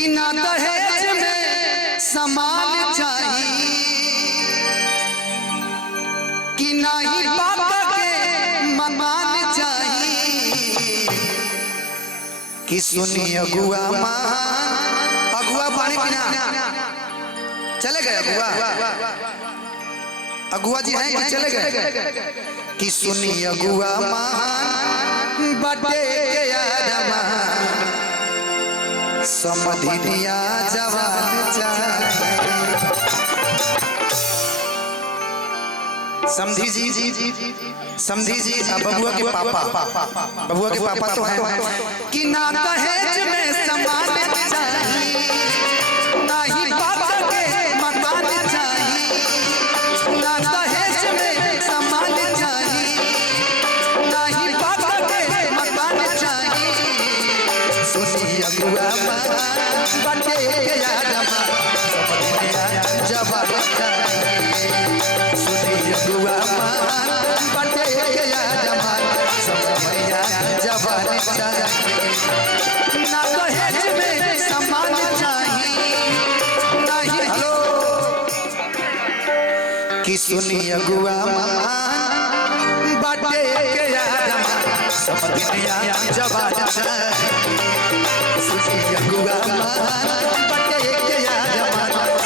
कि ना दहेज में सामान चाहिए कि ना ही पापा के मकान चाहिए कि सुनी अगुआ अगुआ पानी पीना चले गए अगुआ जी हैं कि चले गए कि सुनी अगुआ बटे समधिनिया जवान समधी जी बबुआ के पापा तो हैं कि ना दहेज में सामान चाहिए ना ही पापा के मकान चाहिए ना दहेज में सामान चाहिए ना ही पापा के मकान चाहिए सुनी अगुआ बटे जवान सुनी अगुआ बटे जवान ना दहेज में सामान चाहिए ना ही हेलो कि सुनी अगुआ बटे समधिनिया जवान सुनी अगुआ बटे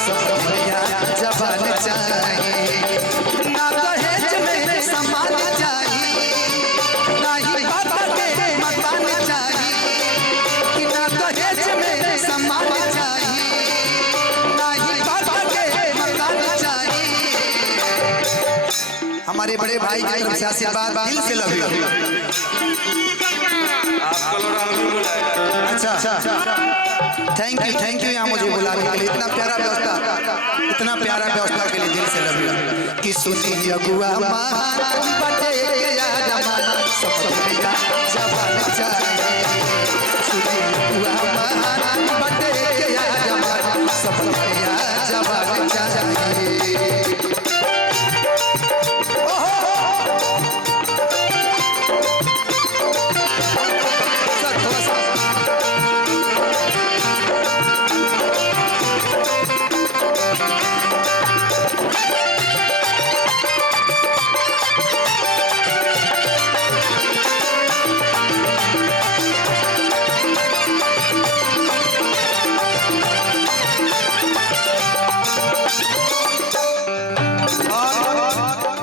समधिनिया जवान चाहिए ना दहेज में सामान चाहिए ना ही पापा के मकान चाहिए कि ना दहेज में सामान चाहिए ना ही पापा के मकान चाहिए। हमारे बड़े भाई की तरफ से आशीर्वाद दिल से लव यू। अच्छा थैंक यू यहाँ मुझे बुलाने के लिए इतना प्यारा व्यवस्था के लिए दिल से लव यू कि सुनी अगुआ बटे जवान चाहिए सुनी अगुआ बटे जवान चाहिए।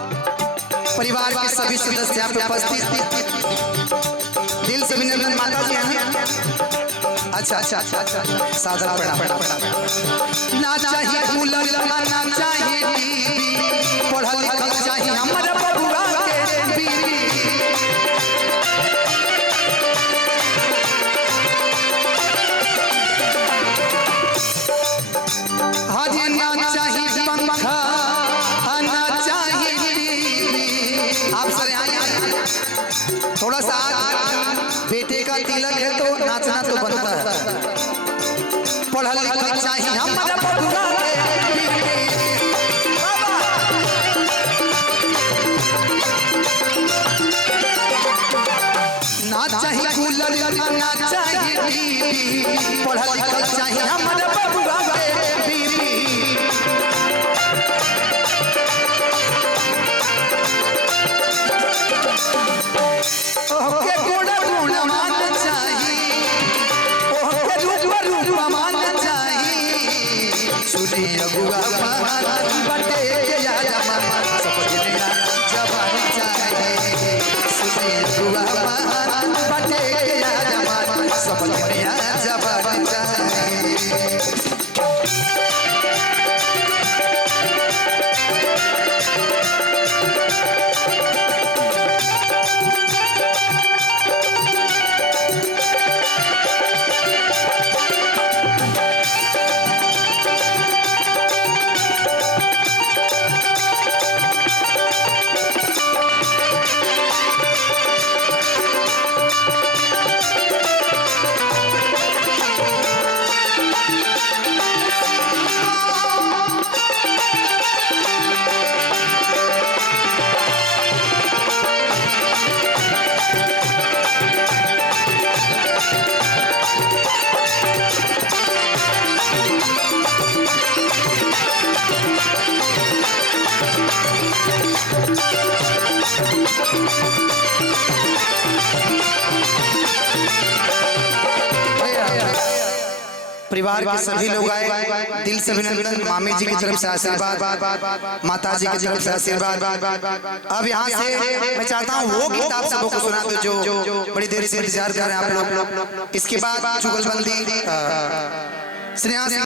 परिवार के सभी सदस्य यहाँ पे उपस्थित दिल से अभिनंदन माता जी हैं। अच्छा सादर प्रणाम। ना चाहिए कूलर ना चाहिए पढ़ल लिखल चाहिए हमारा बबुआ के बीवी हाँ जी ना चाहिए पंखा ना चाहिए आप सर थोड़ा सा बेटे का तिलक है तो नाचना तो बनता है पढ़ल लिखल चाहिए हमारा बबुआ ना चाहिए कूलर ना चाहिए पढ़ल लिखल चाहिए हमारा बबुआ बीवी ओके गुण मान चाहिए ओके रूप मान चाहिए सुनी अगुआ बटे समधिनिया जवान चाहिए सुनी अगुआ बटे समधिनिया जवान चाहिए। परिवार के सभी लोग आए, दिल से अभिनंदन। मामी जी की तरफ से आशीर्वाद, माता जी की तरफ से आशीर्वाद। अब यहाँ से मैं चाहता हूँ वो गीत आप सबको सुना दो जो बड़ी देर से इंतजार कर रहे हैं आप लोग। इसके बाद जुगलबंदी, स्नेहा